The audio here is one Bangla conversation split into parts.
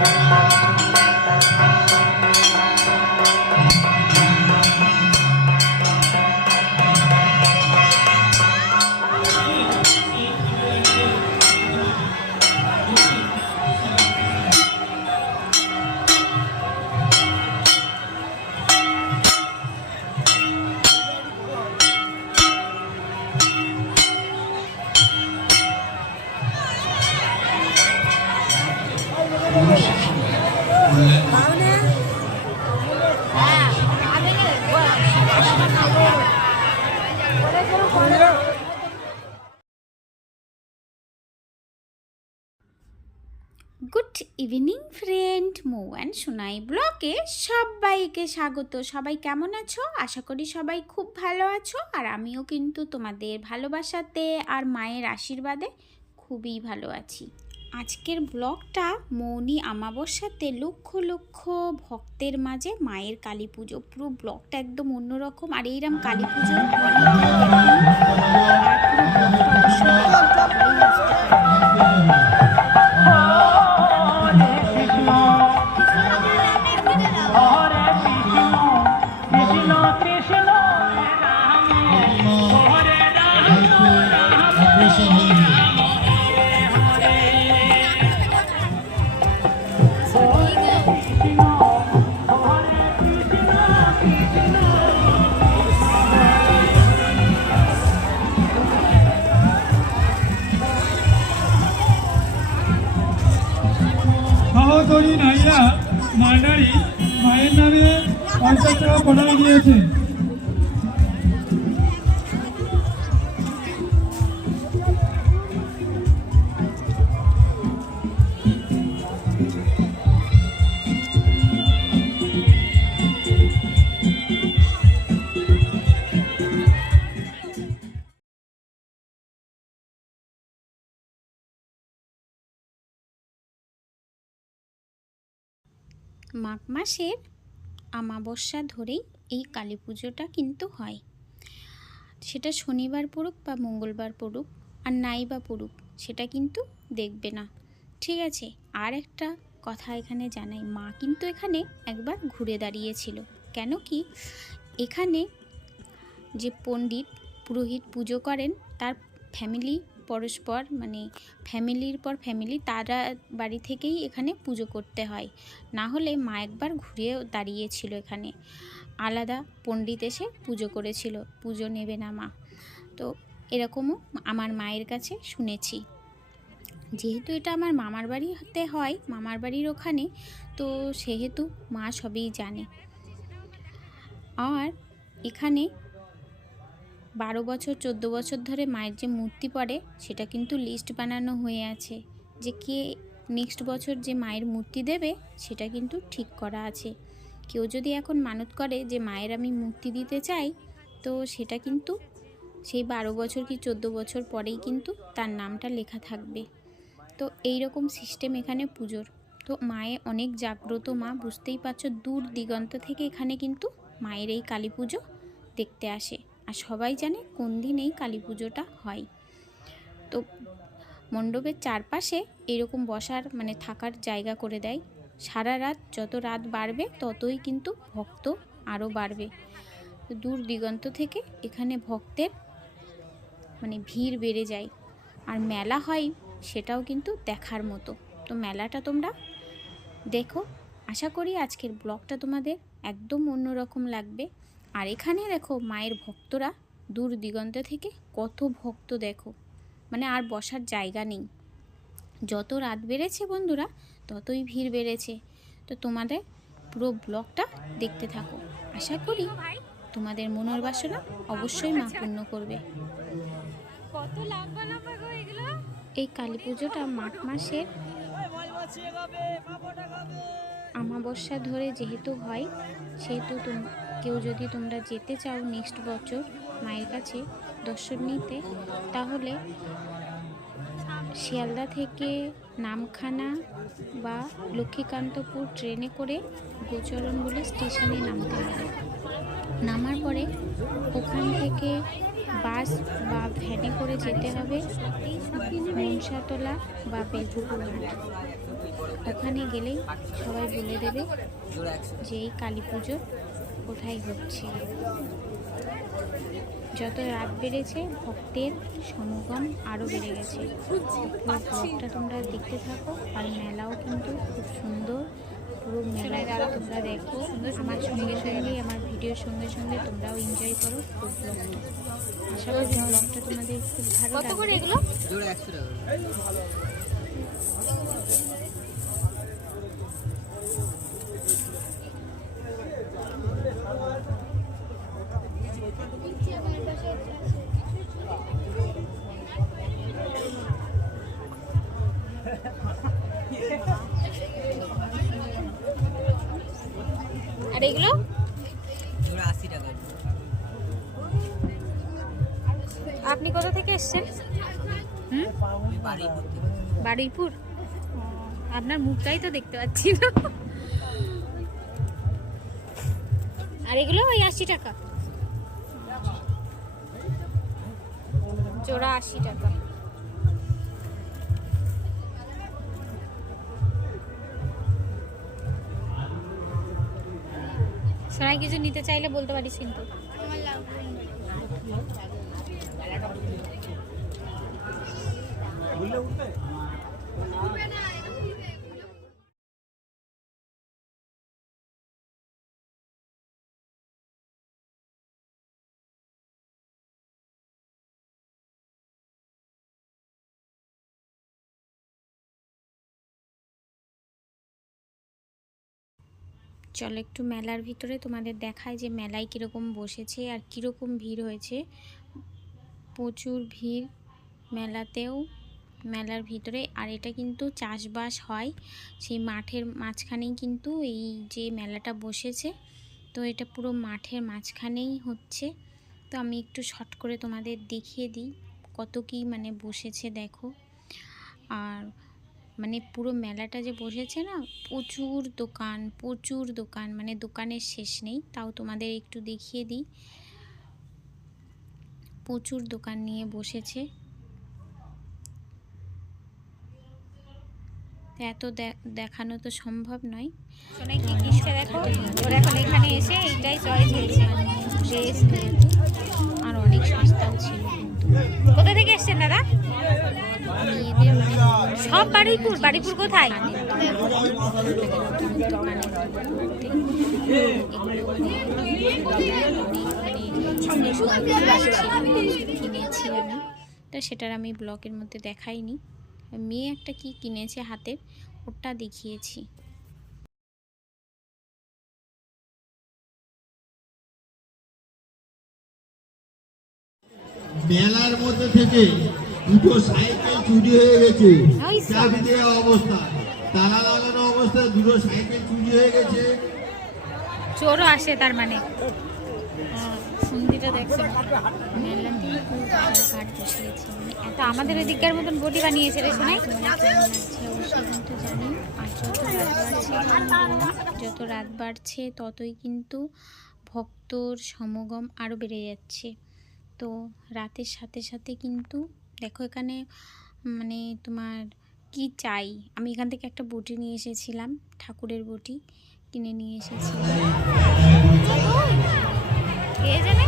Good evening friend, Mou and Sonai ব্লগে সবাইকে স্বাগত। সবাই কেমন আছো? আশা করি সবাই খুব ভালো আছো। আর আমিও কিন্তু তোমাদের ভালোবাসাতে আর মায়ের আশীর্বাদে খুবই ভালো আছি। আজকের ব্লগটা মৌনি আমাবস্যাতে লক্ষ লক্ষ ভক্তের মাঝে মায়ের কালী পুজো। পুরো ব্লগটা একদম অন্যরকম। আর এইরকম কালী পুজো সহতরী নাইয়া মান্ডারি মায়ের নামে 50 টাকা প্রদান দিয়েছে। মাঘ মাসের আমাবস্যা ধরেই এই কালী পুজোটা কিন্তু হয়। সেটা শনিবার পড়ুক বা মঙ্গলবার পড়ুক আর নাই বা পড়ুক, সেটা কিন্তু দেখবে না, ঠিক আছে? আর একটা কথা এখানে জানাই, মা কিন্তু এখানে একবার ঘুরে দাঁড়িয়েছিল। কেন কি, এখানে যে পণ্ডিত পুরোহিত পুজো করেন তার ফ্যামিলি পরস্পর, মানে ফ্যামিলির পর ফ্যামিলি, তারা বাড়ি থেকেই এখানে পুজো করতে হয়। না হলে মা একবার ঘুরে দাঁড়িয়েছিল, এখানে আলাদা পণ্ডিত এসে পুজো করেছিল, পুজো নেবে না মা। তো এরকমও আমার মায়ের কাছে শুনেছি। যেহেতু এটা আমার মামার বাড়িতে হয়, মামার বাড়ির ওখানে, তো সেহেতু মা সবই জানে। আর এখানে 12 বছর 14 বছর ধরে মায়ের যে মূর্তি পড়ে সেটা কিন্তু লিস্ট বানানো হয়ে আছে, যে কে নেক্সট বছর যে মায়ের মূর্তি দেবে সেটা কিন্তু ঠিক করা আছে। কেউ যদি এখন মানত করে যে মায়ের আমি মূর্তি দিতে চাই, তো সেটা কিন্তু সেই 12 বছর কি 14 বছর পরেই কিন্তু তার নামটা লেখা থাকবে। তো এই রকম সিস্টেম এখানে পুজোর। তো মায়ে অনেক জাগ্রত মা, বুঝতেই পারছো, দূর দিগন্ত থেকে এখানে কিন্তু মায়ের এই কালী পুজো দেখতে আসে। আর সবাই জানে কোন দিন এই কালী পুজোটা হয়। তো মণ্ডপের চারপাশে এরকম বসার, মানে থাকার জায়গা করে দেয়। সারা রাত, যত রাত বাড়বে ততই কিন্তু ভক্ত আরও বাড়বে। দূর দিগন্ত থেকে এখানে ভক্তের মানে ভিড় বেড়ে যায়। আর মেলা হয়, সেটাও কিন্তু দেখার মতো। তো মেলাটা তোমরা দেখো। আশা করি আজকের ব্লগটা তোমাদের একদম অন্যরকম লাগবে। আর এখানে দেখো মায়ের ভক্তরা দূর দিগন্ত থেকে কত ভক্ত দেখো, মানে আর বসার জায়গা নেই। যত রাত বেড়েছে বন্ধুরা, ততই ভিড় বেড়েছে। তো তোমাদের পুরো ব্লগটা দেখতে থাকো। আশা করি তোমাদের মনের বাসনা অবশ্যই মা পূর্ণ করবে। এই কালী পুজোটা মাঘ মাসের আমাবস্যা ধরে যেহেতু হয়, সেহেতু কেউ যদি তোমরা যেতে চাও নেক্সট বছর মায়ের কাছে দর্শন নিতে, তাহলে শিয়ালদা থেকে নামখানা বা লক্ষ্মীকান্তপুর ট্রেনে করে গোচরণ বলে স্টেশনে নামতে হবে। নামার পরে ওখান থেকে বাস বা ভ্যানে করে যেতে হবে মনসাতলা বা বেলপুকুর ঘাট। ওখানে গেলেই সবাই বলে দেবে যে এই কালী পুজো কোথায় হচ্ছে। যত রাত বেড়েছে ভক্তের সমাগম আরও বেড়ে গেছে। পুরো ব্লগটা তোমরা দেখতে থাকো। আর মেলাও কিন্তু খুব সুন্দর, পুরো মেলাটা তোমরা দেখো। আমার সঙ্গে সঙ্গে আমার ভিডিওর সঙ্গে সঙ্গে তোমরাও এনজয় করো পুরো ব্লগটা। আশা করি ব্লগটা তোমাদের খুব ভালো লাগবে। এগুলো আর এগুলো 80 টাকা। আপনি কোথা থেকে এসেছেন? বারুইপুর। আপনার মুখটাই তো দেখতে পাচ্ছি না। আর এগুলো ওই 80 টাকা জোড়া, 80 টাকা। সবাই কিছু নিতে চাইলে বলতে পারিস কিন্তু। চলো একটু মেলার ভিতরে তোমাদের দেখায় যে মেলায় কীরকম বসেছে আর কীরকম ভিড় হয়েছে। প্রচুর ভিড় মেলাতেও, মেলার ভিতরে। আর এটা কিন্তু চাষবাস হয়, সেই মাঠের মাঝখানেই কিন্তু এই যে মেলাটা বসেছে। তো এটা পুরো মাঠের মাঝখানেই হচ্ছে। তো আমি একটু শর্ট করে তোমাদের দেখিয়ে দিই কত কি মানে বসেছে দেখো। আর মানে পুরো মেলাটা যে বসেছে না, প্রচুর দোকান, মানে দোকানের শেষ নেই। তাও তোমাদের একটু দেখিয়ে দিই, প্রচুর দোকান নিয়ে বসেছে। এত দেখানো তো সম্ভব নয়। শোনাই কি কিসটা দেখো, ওরা এখন এখানে এসে এইটাই চয়েস হয়েছে ড্রেস, আর অনেক সস্তাও ছিল কিন্তু। কোথা থেকে এসছেন দাদা? সব বারুইপুর। বারুইপুর কোথায়? কিনেছি আমি, তো সেটার আমি ব্লগের মধ্যে দেখাইনি। মেয়ে একটা কি কিনেছে হাতের, ওটা দেখিয়েছি। মেলার মধ্যে থেকে দুটো সাইকেল চুরি হয়ে গেছে, চাবি দেওয়া অবস্থায়, তালা লাগানো অবস্থায় দুটো সাইকেল চুরি হয়ে গেছে। চোরও আসে তার মানে। সুন্দরটা দেখছেন, মেলা ঘাট বসিয়েছে। তো আমাদের ওদিককার মতন বটি বানিয়েছে রে শোনাই। অবশ্যই কিন্তু জানি। আর যত রাত বাড়ছে ততই কিন্তু ভক্তর সমাগম আরও বেড়ে যাচ্ছে। তো রাতের সাথে সাথে কিন্তু দেখো এখানে মানে তোমার কি চাই, আমি এখান থেকে একটা বটি নিয়ে এসেছিলাম, ঠাকুরের বটি কিনে নিয়ে এসেছিলাম। কে জানে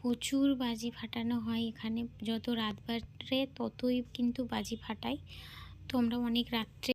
প্রচুর বাজি ফাটানো হয় এখানে, যত রাত বাড়ে ততই কিন্তু বাজি ফাটায়। তো আমরা অনেক রাত্রে